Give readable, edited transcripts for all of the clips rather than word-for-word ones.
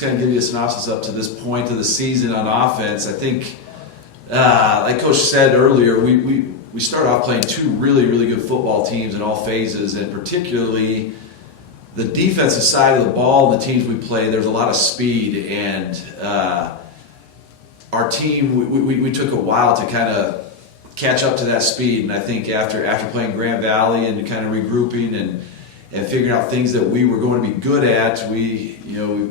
just kind of give you a synopsis up to this point of the season on offense. I think, like Coach said earlier, we started off playing two really, really good football teams in all phases, and particularly the defensive side of the ball and the teams we play, there's a lot of speed, and our team, we took a while to kind of catch up to that speed, and I think after playing Grand Valley and kind of regrouping and figuring out things that we were going to be good at, we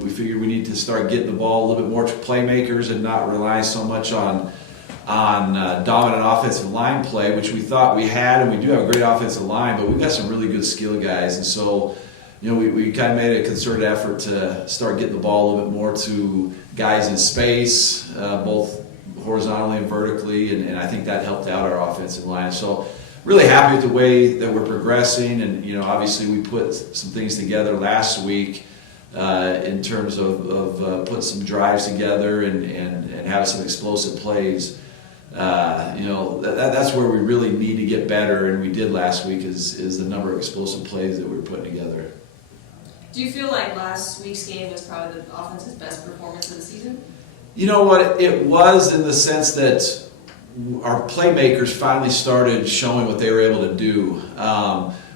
figured we need to start getting the ball a little bit more to playmakers and not rely so much on dominant offensive line play, which we thought we had, and we do have a great offensive line, but we've got some really good skill guys, and so we kind of made a concerted effort to start getting the ball a little bit more to guys in space, both horizontally and vertically, and I think that helped out our offensive line. So really happy with the way that we're progressing, and obviously we put some things together last week in terms of putting some drives together and having some explosive plays. That's where we really need to get better, and we did last week is the number of explosive plays that we're putting together. Do you feel like last week's game was probably the offense's best performance of the season? You know what, it was, in the sense that our playmakers finally started showing what they were able to do.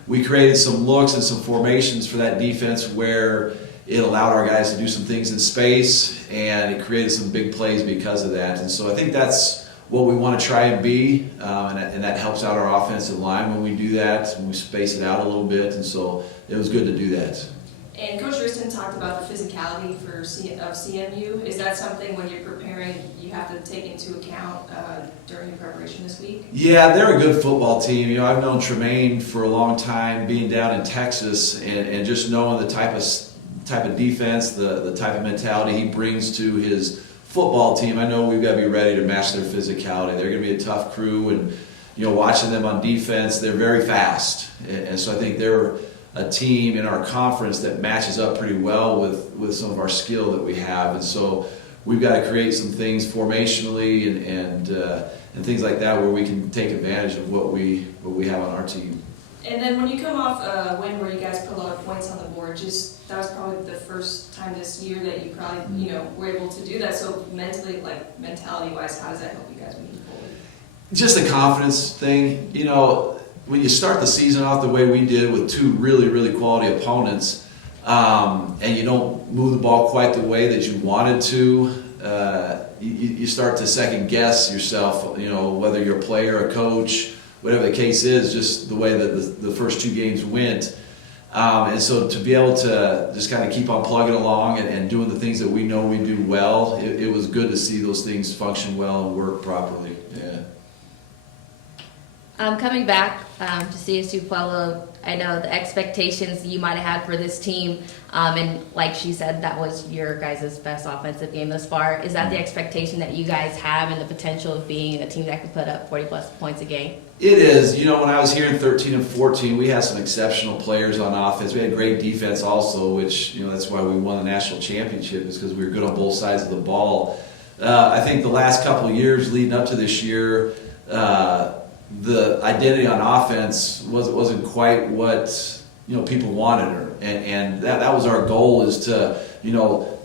We created some looks and some formations for that defense where it allowed our guys to do some things in space, and it created some big plays because of that. And so I think that's what we want to try and be, and that helps out our offensive line when we do that, and we space it out a little bit, and so it was good to do that. And Coach Riston talked about the physicality of CMU. Is that something when you're preparing you have to take into account during your preparation this week? Yeah, they're a good football team. I've known Tremaine for a long time, being down in Texas, and just knowing the type of defense, the type of mentality he brings to his football team. I know we've got to be ready to match their physicality. They're going to be a tough crew, and watching them on defense, they're very fast, and so I think they're a team in our conference that matches up pretty well with some of our skill that we have, and so we've got to create some things formationally and things like that where we can take advantage of what we have on our team. And then when you come off a win where you guys put a lot of points on the board, that was probably the first time this year that you probably were able to do that. So mentality-wise, how does that help you guys moving forward? Just a confidence thing. When you start the season off the way we did with two really, really quality opponents, and you don't move the ball quite the way that you wanted to, you start to second guess yourself, whether you're a player, a coach, whatever the case is, just the way that the first two games went. And so to be able to just kind of keep on plugging along and doing the things that we know we do well, it was good to see those things function well and work properly. Yeah. Coming back to CSU Pueblo, I know the expectations you might have had for this team, and like she said, that was your guys' best offensive game thus far. Is that the expectation that you guys have and the potential of being a team that can put up 40-plus points a game? It is. When I was here in 13 and 14, we had some exceptional players on offense. We had great defense also, which, that's why we won the national championship, is because we were good on both sides of the ball. I think the last couple of years leading up to this year, the identity on offense wasn't quite what people wanted her, and that was our goal, is to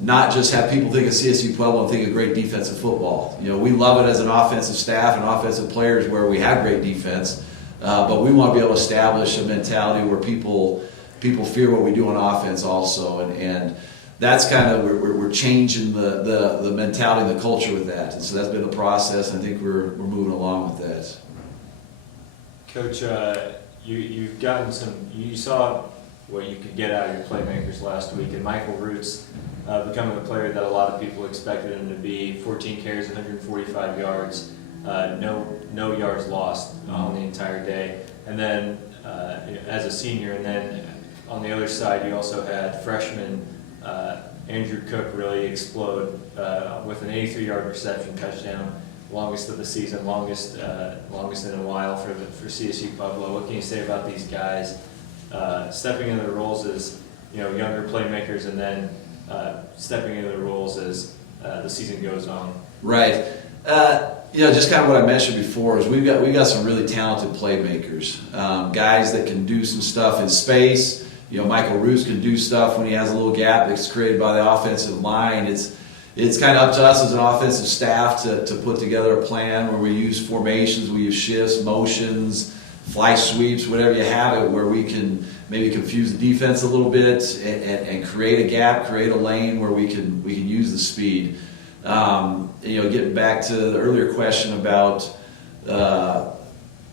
not just have people think of CSU Pueblo and think of great defensive football. We love it as an offensive staff and offensive players where we have great defense, but we want to be able to establish a mentality where people fear what we do on offense also, and that's kind of we're changing the mentality and the culture with that, and so that's been the process, and I think we're moving along with that. Coach, you've gotten you saw what you could get out of your playmakers last week, and Michael Roots becoming a player that a lot of people expected him to be. 14 carries, 145 yards, no yards lost on the entire day. And then as a senior, and then on the other side, you also had freshman Andrew Cook really explode with an 83-yard reception touchdown. Longest of the season, longest in a while for CSU Pueblo. What can you say about these guys stepping into their roles as younger playmakers, and then stepping into their roles as the season goes on? Right. Just kind of what I mentioned before is we've got some really talented playmakers, guys that can do some stuff in space, Michael Roos can do stuff when he has a little gap that's created by the offensive line. It's kind of up to us as an offensive staff to put together a plan where we use formations, we use shifts, motions, fly sweeps, whatever you have it, where we can maybe confuse the defense a little bit and create a gap, create a lane where we can use the speed. Getting back to the earlier question about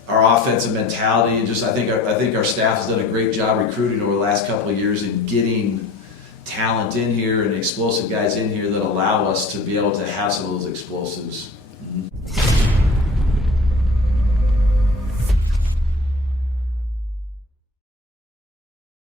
our offensive mentality, I think our staff has done a great job recruiting over the last couple of years in getting talent in here and explosive guys in here that allow us to be able to have some of those explosives.